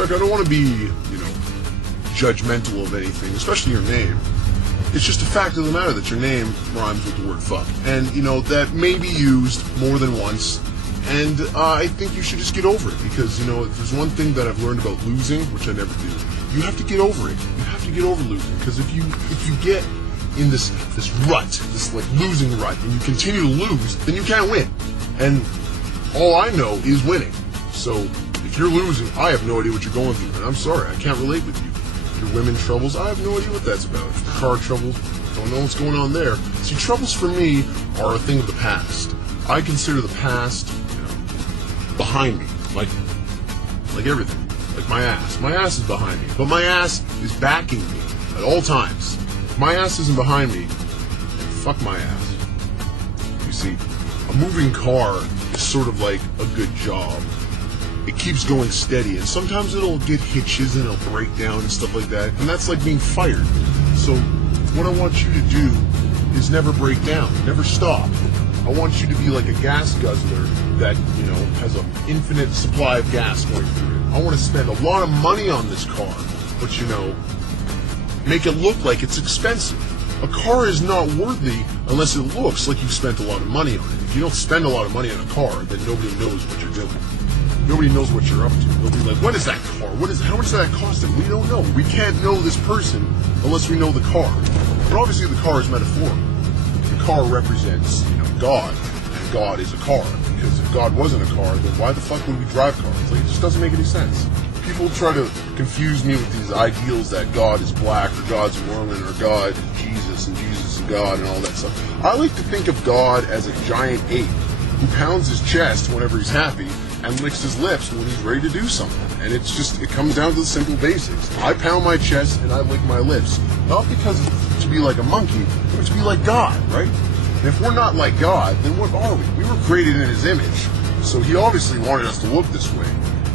Chuck, I don't want to be, judgmental of anything, especially your name. It's just a fact of the matter that your name rhymes with the word fuck. And, that may be used more than once. And I think you should just get over it. Because, if there's one thing that I've learned about losing, which I never do, you have to get over it. You have to get over losing. Because if you get in this rut, this losing rut, and you continue to lose, then you can't win. And all I know is winning. So if you're losing, I have no idea what you're going through. And I'm sorry, I can't relate with you. Your women troubles, I have no idea what that's about. Car troubles, don't know what's going on there. See, troubles for me are a thing of the past. I consider the past, behind me, like everything, like my ass. My ass is behind me, but my ass is backing me at all times. If my ass isn't behind me, fuck my ass. You see, a moving car is sort of like a good job. It keeps going steady, and sometimes it'll get hitches and it'll break down and stuff like that, and that's like being fired. So what I want you to do is never break down, never stop. I want you to be like a gas guzzler that, has an infinite supply of gas going through it. I want to spend a lot of money on this car, but, make it look like it's expensive. A car is not worthy unless it looks like you've spent a lot of money on it. If you don't spend a lot of money on a car, then nobody knows what you're doing. Nobody knows what you're up to. They'll be like, what is that car? How much did that cost him? We don't know. We can't know this person unless we know the car. But obviously the car is metaphorical. The car represents, God, and God is a car. Because if God wasn't a car, then why the fuck would we drive cars? It just doesn't make any sense. People try to confuse me with these ideals that God is black, or God's a woman, or God is Jesus, and Jesus is God, and all that stuff. I like to think of God as a giant ape who pounds his chest whenever he's happy and licks his lips when he's ready to do something. And it comes down to the simple basics. I pound my chest and I lick my lips. Not because to be like a monkey, but to be like God, right? And if we're not like God, then what are we? We were created in his image. So he obviously wanted us to look this way.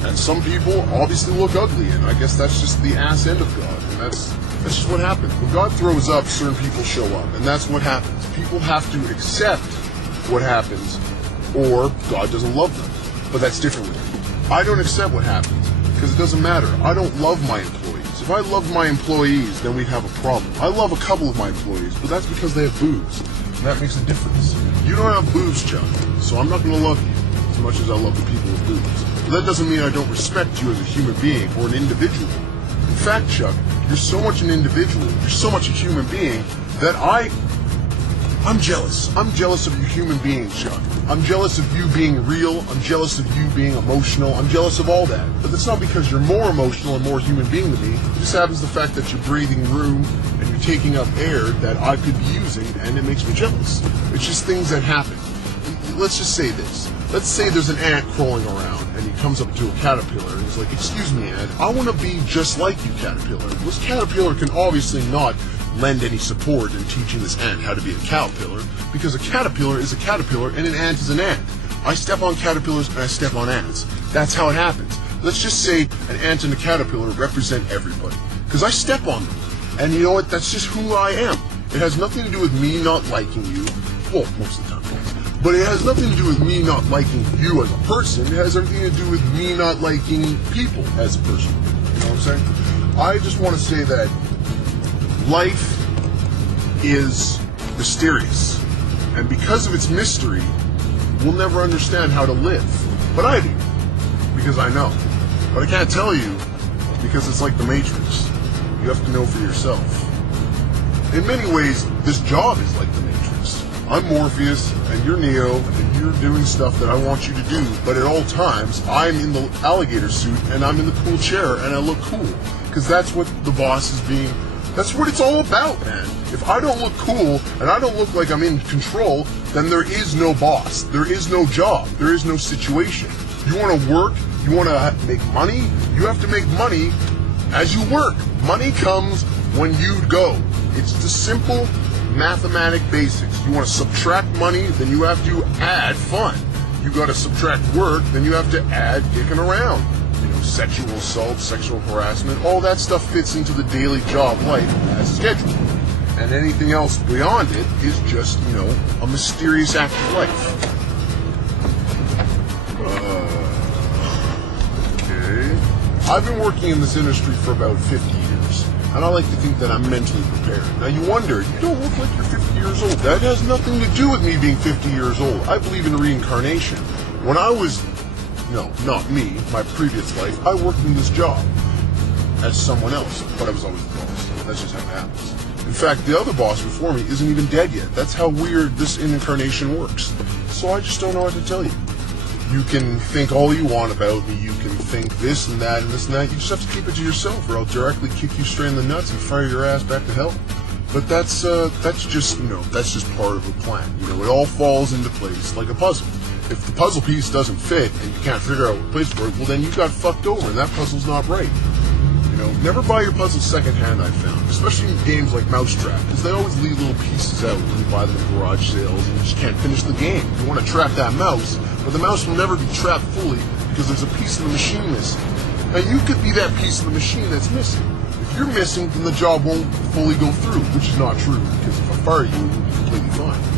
And some people obviously look ugly, and I guess that's just the ass end of God. And that's just what happens. When God throws up, certain people show up, and that's what happens. People have to accept what happens, or God doesn't love them. But that's different with me. I don't accept what happens, because it doesn't matter. I don't love my employees. If I loved my employees, then we'd have a problem. I love a couple of my employees, but that's because they have boobs. And that makes a difference. You don't have boobs, Chuck, so I'm not going to love you as much as I love the people with boobs. But that doesn't mean I don't respect you as a human being or an individual. In fact, Chuck, you're so much an individual, you're so much a human being, that I'm jealous. I'm jealous of you human beings, Chuck. I'm jealous of you being real. I'm jealous of you being emotional. I'm jealous of all that. But that's not because you're more emotional and more human being than me. It just happens the fact that you're breathing room and you're taking up air that I could be using, and it makes me jealous. It's just things that happen. Let's just say this. Let's say there's an ant crawling around, and he comes up to a caterpillar, and he's like, "Excuse me, ant, I want to be just like you, caterpillar." This caterpillar can obviously not lend any support in teaching this ant how to be a caterpillar, because a caterpillar is a caterpillar and an ant is an ant. I step on caterpillars and I step on ants. That's how it happens. Let's just say an ant and a caterpillar represent everybody, because I step on them. And you know what? That's just who I am. It has nothing to do with me not liking you. Well, most of the time. But it has nothing to do with me not liking you as a person. It has everything to do with me not liking people as a person. You know what I'm saying? I just want to say that life is mysterious. And because of its mystery, we'll never understand how to live. But I do, because I know. But I can't tell you, because it's like the Matrix. You have to know for yourself. In many ways, this job is like the Matrix. I'm Morpheus, and you're Neo, and you're doing stuff that I want you to do, but at all times, I'm in the alligator suit, and I'm in the cool chair, and I look cool. Because that's what the boss is being... That's what it's all about, man. If I don't look cool, and I don't look like I'm in control, then there is no boss. There is no job. There is no situation. You want to work? You want to make money? You have to make money as you work. Money comes when you go. It's the simple mathematic basics. You want to subtract money, then you have to add fun. You got to subtract work, then you have to add dicking around. Sexual assault, sexual harassment, all that stuff fits into the daily job life as scheduled. And anything else beyond it is just, a mysterious act of life. Okay. I've been working in this industry for about 50 years, and I like to think that I'm mentally prepared. Now you wonder, you don't look like you're 50 years old. That has nothing to do with me being 50 years old. I believe in reincarnation. When I was, no, not me, my previous life, I worked in this job as someone else, but I was always the boss. That's just how it happens. In fact, the other boss before me isn't even dead yet. That's how weird this incarnation works. So I just don't know what to tell you. You can think all you want about me, you can think this and that and this and that, you just have to keep it to yourself or I'll directly kick you straight in the nuts and fire your ass back to hell. But that's just, that's just part of the plan. It all falls into place like a puzzle. If the puzzle piece doesn't fit and you can't figure out what place for it, well then you got fucked over and that puzzle's not right. Never buy your puzzles secondhand, I found, especially in games like Mousetrap, because they always leave little pieces out when you buy them at garage sales and you just can't finish the game. You want to trap that mouse, but the mouse will never be trapped fully because there's a piece of the machine missing. Now you could be that piece of the machine that's missing. If you're missing, then the job won't fully go through, which is not true, because if I fire you, it would be completely fine.